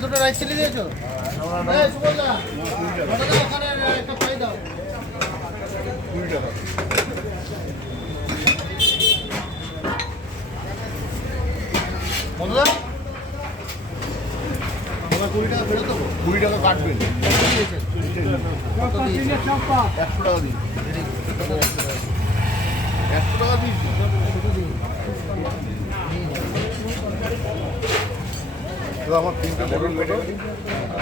দুটো rice chilli দিয়েছো? ওখানে একটা ফ্রাই দাও। 20 টাকা। বন্ধুরা 20 টাকা ফেরত দেবো। 20 টাকা কাটবেন। 100 টাকা দিন। 100 টাকা দিন। আমার 3টে মটন মেটে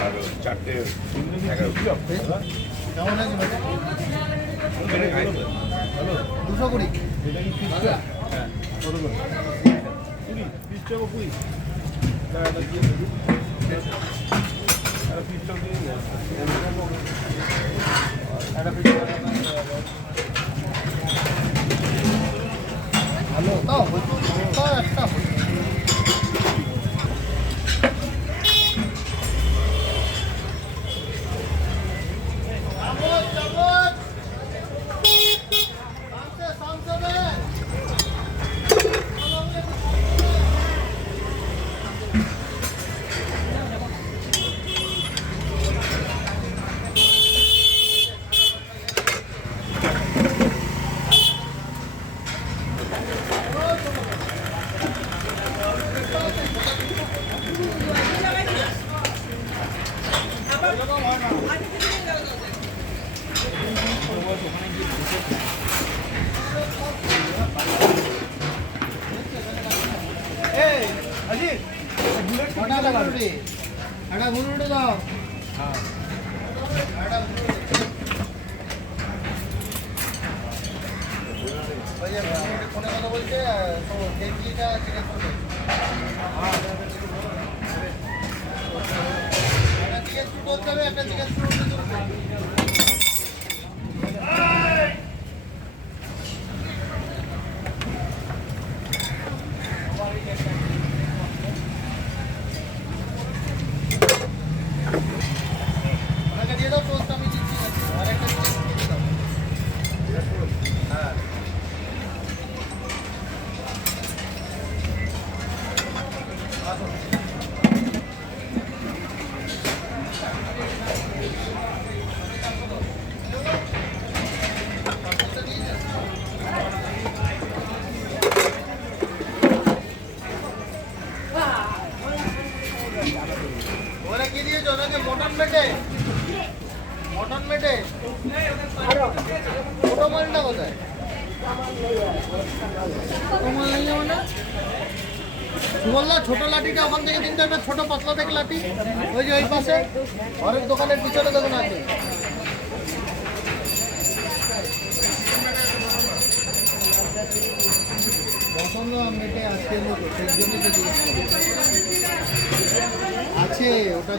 আর 4টে 11 কেমন আছে ভাই? 220। এটা কি ফিস? হ্যাঁ কত করে? 20 পিস টাকা 20 টাকা দিয়ে আর পিস টাকা দিয়ে এটা পিস ভালো তাও একটা দাও। ফোনে কথা বলছে জিনিসটা জিজ্ঞেস করবে। জিজ্ঞেস করতে হবে, একটা জিজ্ঞেস করতে দিয়ে দাও। টোস্ট আমি দিচ্ছি, আর একটা হ্যাঁ ওরা কি দিয়েছো? ওনাকে মটন মেটে ছোটো মালটা কোথায়? বললো ছোট লাঠিটা ওখান থেকে তিনটা, একটা ছোট পাতলা থেকে লাঠি ওই যে ওই পাশে অনেক দোকানের পিছনে দেখুন আছে। পছন্দ মেটে আজকের মতো সেই জন্য আছে ওটা।